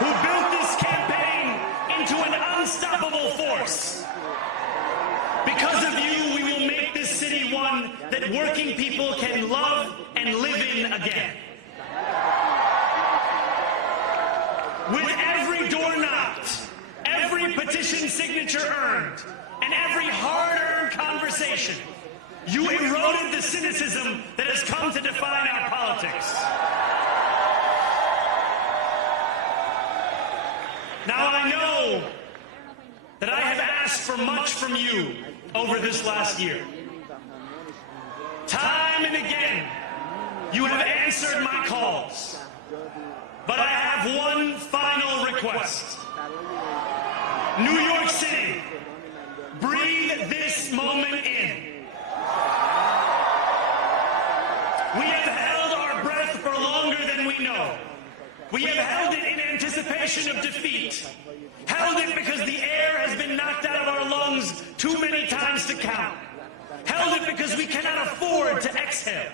who built this campaign into an unstoppable force. Because of you, we will make this city one that working people can love and live in again. With every door knocked, every petition signature earned, and every hard-earned conversation, you eroded the cynicism that has come to define our politics. Now, I know that I have asked for much from you over this last year. Time and again, you have answered my calls. But I have one final request. New York City, breathe this moment in. We have held our breath for longer than we know. We have held it in anticipation of defeat. Held it because the air has been knocked out of our lungs too many times to count. Held it because we cannot afford to exhale.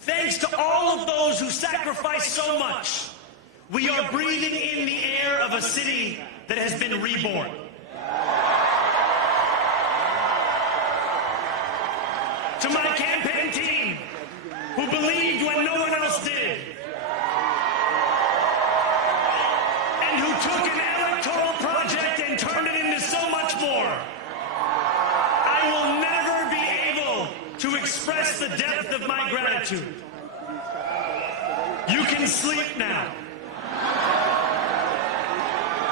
Thanks to all of those who sacrificed so much, we are breathing in the air of a city that has been reborn. To my campaign team, who believed when no one else did, and who took an electoral project and turned it into so much more, I will never be able to express the depth of my gratitude. You can sleep now.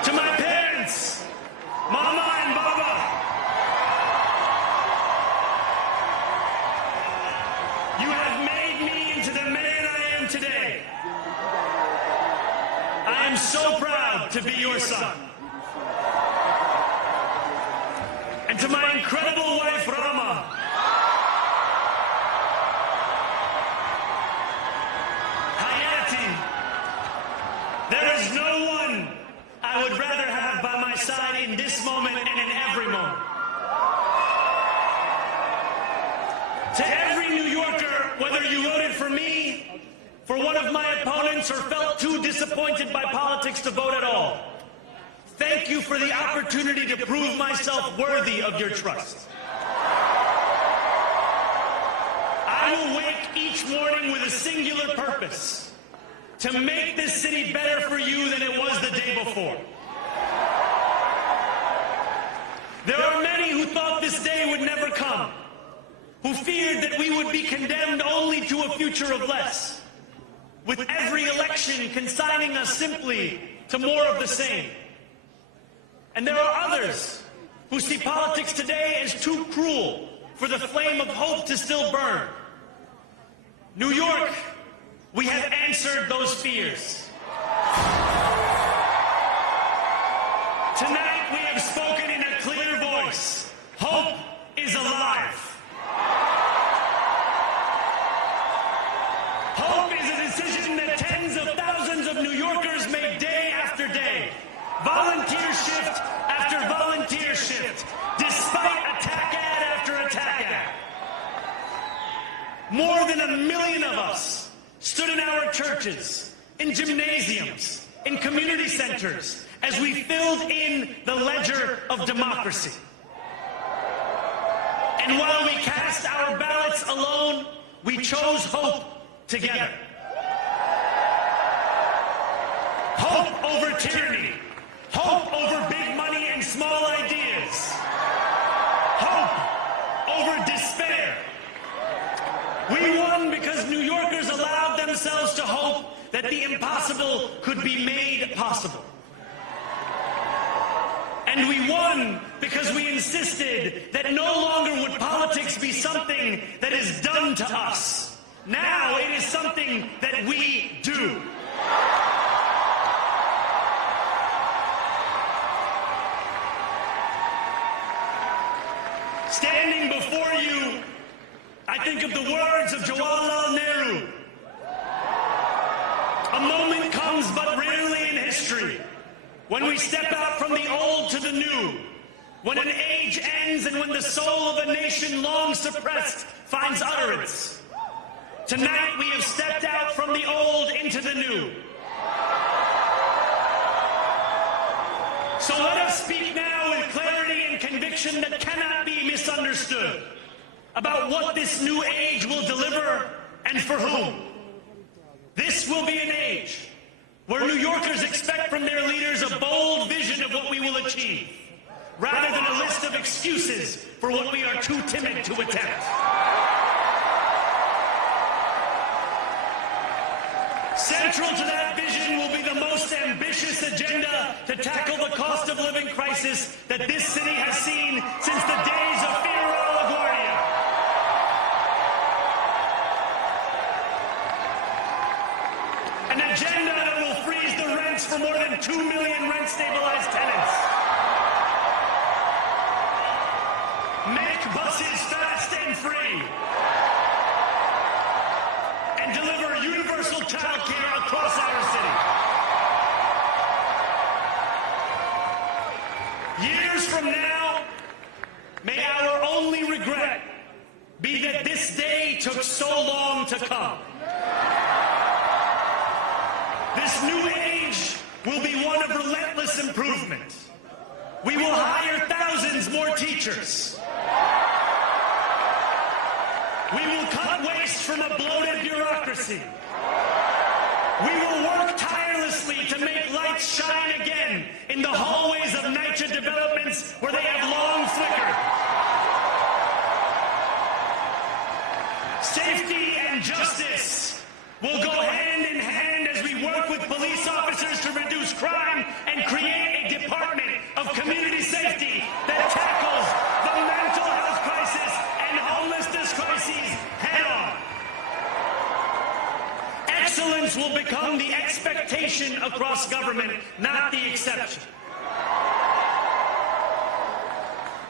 To my parents, Mama and Baba, you have made me into the man I am today. I am so proud to be your son. And to my incredible wife, Rama, there is no one I would rather have by my side in this moment and in every moment. To every New Yorker, whether you voted for me, for one of my opponents, or felt too disappointed by politics to vote at all, thank you for the opportunity to prove myself worthy of your trust. I will wake each morning with a singular purpose: to make this city better for you than it was the day before. There are many who thought this day would never come, who feared that we would be condemned only to a future of less, with every election consigning us simply to more of the same. And there are others who see politics today as too cruel for the flame of hope to still burn. New York, we have answered those fears. Tonight we have spoken in a clear voice. Hope is alive. Hope is a decision that tens of thousands of New Yorkers make day after day. Volunteer shift after volunteer shift, despite attack ad after attack ad. More than 1 million of us stood in our churches, in gymnasiums, in community centers, as we filled in the ledger of democracy. And while we cast our ballots alone, we chose hope together. Hope over tyranny. Hope over big money and small ideas. Hope over despair. We won because New Yorkers allowed themselves to hope that the impossible could be made possible. And we won because we insisted that no longer would politics be something that is done to us. Now it is something that we do. Standing before you, I think of the words of Jawaharlal Nehru. A moment comes but rarely in history when we step out from the old to the new, when an age ends and when the soul of a nation long suppressed finds utterance. Tonight we have stepped out from the old into the new. So let us speak now with clarity and conviction that cannot be misunderstood about what this new age will deliver and for whom. This will be an age where New Yorkers expect from their leaders a bold vision of what we will achieve, rather than a list of excuses for what we are too timid to attempt. Central to that vision will be the most ambitious agenda to tackle the cost of living crisis that this city has seen since the days of Figueroa LaGuardia. An agenda that will freeze the rents for more than 2 million rent-stabilized tenants. Make buses fast and free. And deliver universal child care across our city. Years from now, may our only regret be that this day took so long to come. This new age will be one of relentless improvement. We will hire thousands more teachers. We will cut waste from a bloated bureaucracy. We will work tirelessly to make lights shine again in the hallways of NYCHA developments where they have long flickered. Safety and justice will go hand in hand as we work with police officers to reduce crime and create a department of community safety that tackles the mental health crisis and homelessness crises head on. Excellence will become the expectation across government, not the exception.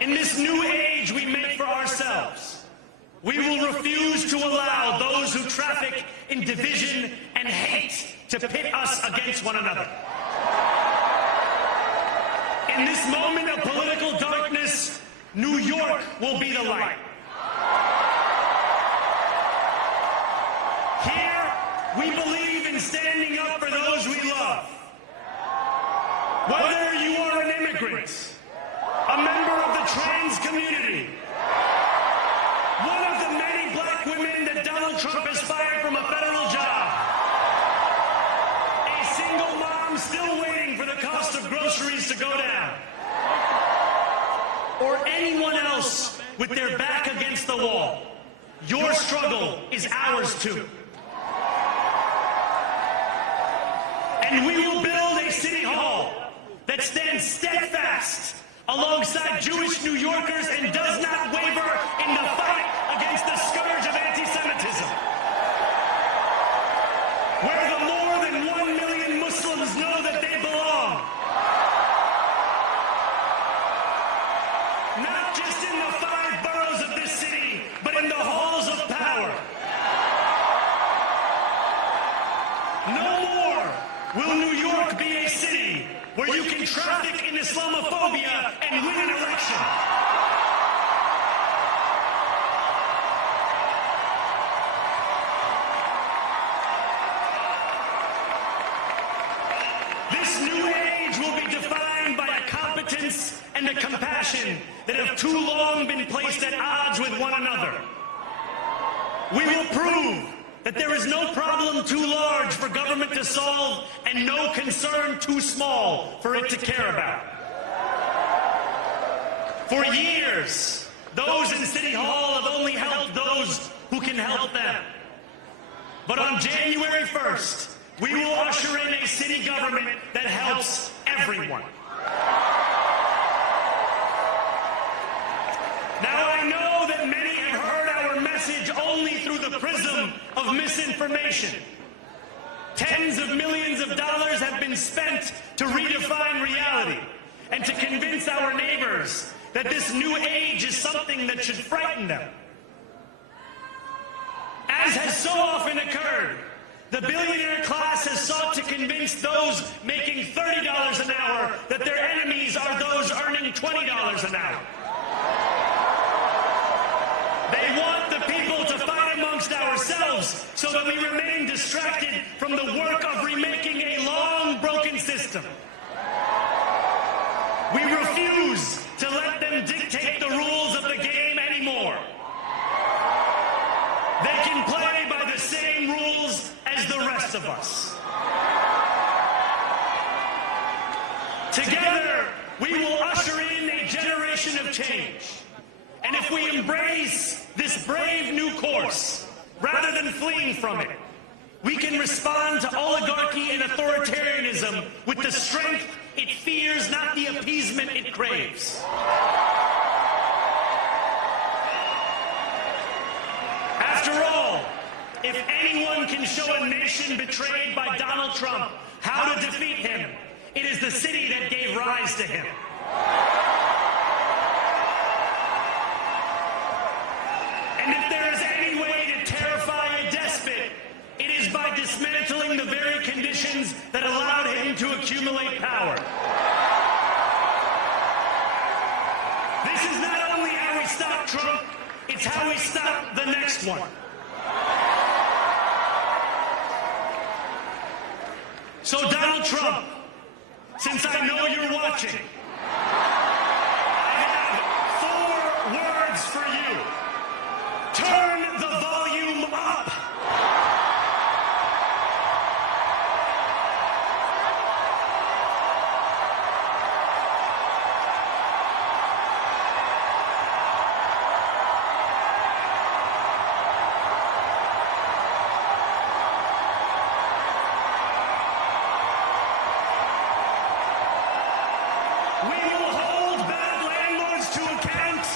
In this new age we make for ourselves, we will refuse to allow those who traffic in division and hate to pit us against one another. In this moment of political darkness, New York will be the light. Here, we believe in standing up for those we love. Whether you are an immigrant, a member of the trans community, one of the many black women that Donald Trump has fired from a federal job, a single mom still waiting for the cost of groceries to go down, or anyone else with their back against the wall, your struggle is ours too. And we will build a city hall that stands steadfast alongside Jewish New Yorkers and does not waver in the fight against the scourge of anti-Semitism. Where the more than 1 million Muslims know that they belong. Not just in the 5 boroughs of this city, but in the halls of power. No more will New York be a city where you can traffic in Islamophobia and win an election. This new age will be defined by a competence and a compassion that have too long been placed at odds with one another. We will prove that there is no problem too large for government to solve and no concern too small for it to care about. For years, those in City Hall have only helped those who can help them. But on January 1st, we will usher in a city government that helps everyone. Now, I know that many have heard our message only through the prism of misinformation. Tens of millions of dollars have been spent to redefine reality and to convince our neighbors that this new age is something that should frighten them. As has so often occurred, the billionaire class has sought to convince those making $30 an hour that their enemies are those earning $20 an hour. They want the people to fight amongst ourselves so that we remain distracted from the work of remaking a long broken system. We refuse to let them dictate the rules of the game anymore. They can play by the same rules as the rest of us. Together, we will usher in a generation of change. And if we embrace this brave new course, rather than fleeing from it, we can respond to oligarchy and authoritarianism with the strength it fears, not the appeasement it craves. After all, if anyone can show a nation betrayed by Donald Trump how to defeat him, it is the city that gave rise to him. And if there is any way to terrify a despot, it is by dismantling the very conditions that allowed him to accumulate power. This is not only how we stop Trump, it's how we stop the next one. So Donald Trump, since I know you're watching, I have 4 words for you. Turn the volume up. We will hold bad landlords to account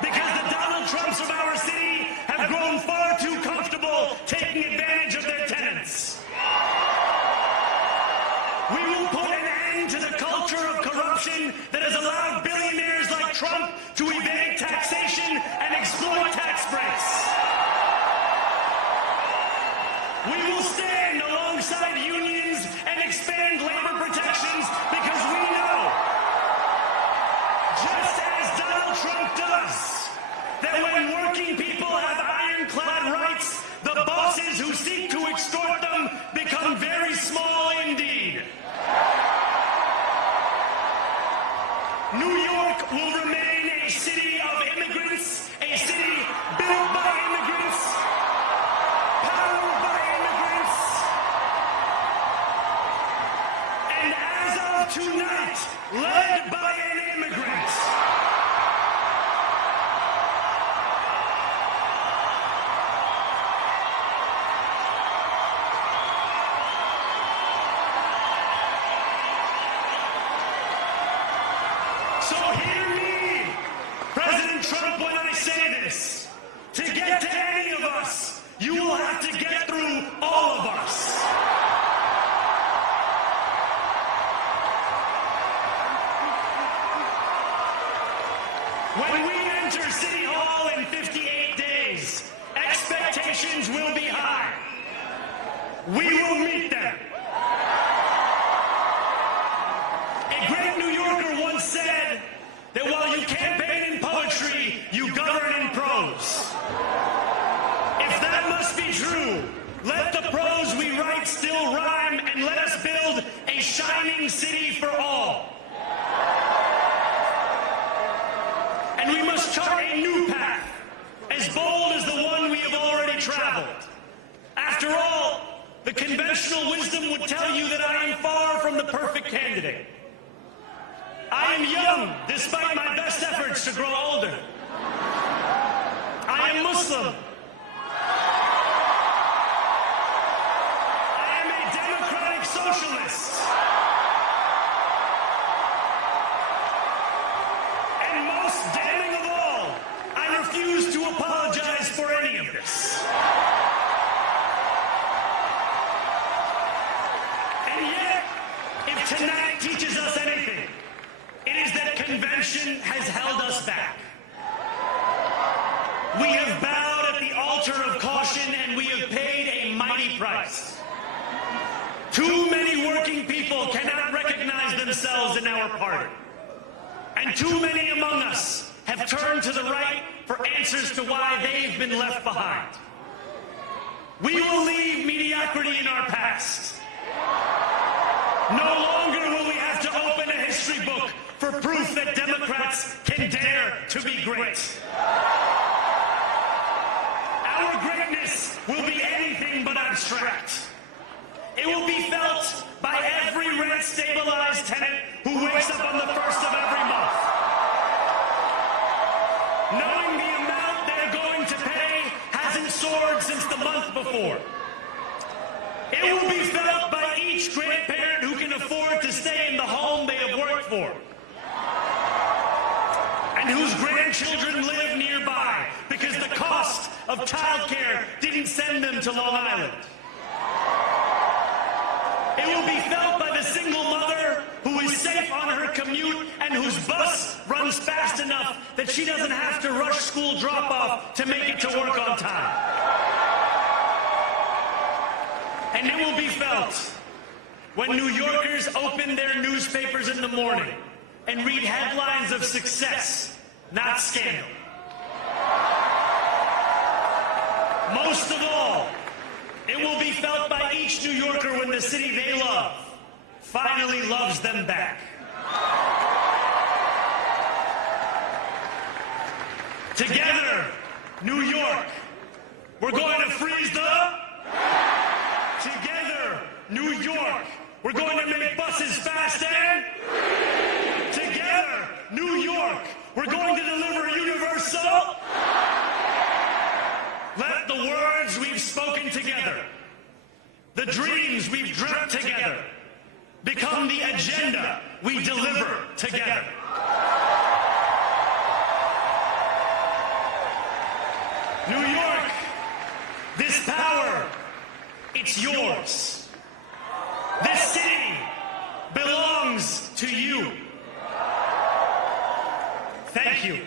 because the Donald Trumps of our city have grown far too comfortable taking advantage of their tenants. We will put an end to the culture of corruption that has allowed billionaires like Trump to evade taxation and exploit tax breaks. We will stand alongside unions and expand labor protections because we know, just as Donald Trump does, that when working people have ironclad rights, the bosses who seek to extort them become very small indeed. New York will remain a city of immigrants, a city built by immigrants, powered by immigrants, and as of tonight, led by an immigrant. So hear me, President Trump, when I say this. To get to any of us, you will have to get through all of us. When we enter City Hall in 58 days, expectations will be high. We will meet them. A great New Yorker once said that while you campaign in poetry, you govern in prose. If that must be true, let the prose we write still rhyme and let us build a shining city for all. And we must chart a new path, as bold as the one we have already traveled. After all, the conventional wisdom would tell you that I am far from the perfect candidate. I am young, despite my best efforts to grow older. I am Muslim. I am a democratic socialist. And most damning of all, I refuse to apologize for any of this. And yet, if tonight teaches us anything, it is that convention has held us back. We have bowed at the altar of caution and we have paid a mighty price. Too many working people cannot recognize themselves in our party. And too many among us have turned to the right for answers to why they've been left behind. We will leave mediocrity in our past. No longer will we have to open a history book for proof will be anything but abstract. It will be felt by every rent-stabilized tenant who wakes up on the first of every month, knowing the amount they're going to pay hasn't soared since the month before. It will be felt by each grandparent who can afford to stay in the home they have worked for, and whose grandchildren live nearby because the cost of childcare didn't send them to Long Island. It will be felt by the single mother who is safe on her commute and whose bus runs fast enough that she doesn't have to rush school drop-off to make it to work on time. And it will be felt when New Yorkers open their newspapers in the morning and read headlines of success, not scandal. Most of all, it will be felt by each New Yorker when the city they love finally loves them back. Together, New York, we're going to freeze the... Together, New York, we're going to make buses fast and... Together, New York, we're going to deliver universal... Let the words we've spoken together, the dreams we've dreamt together, become the agenda we deliver together. New York, this power, it's yours. This city belongs to you. Thank you.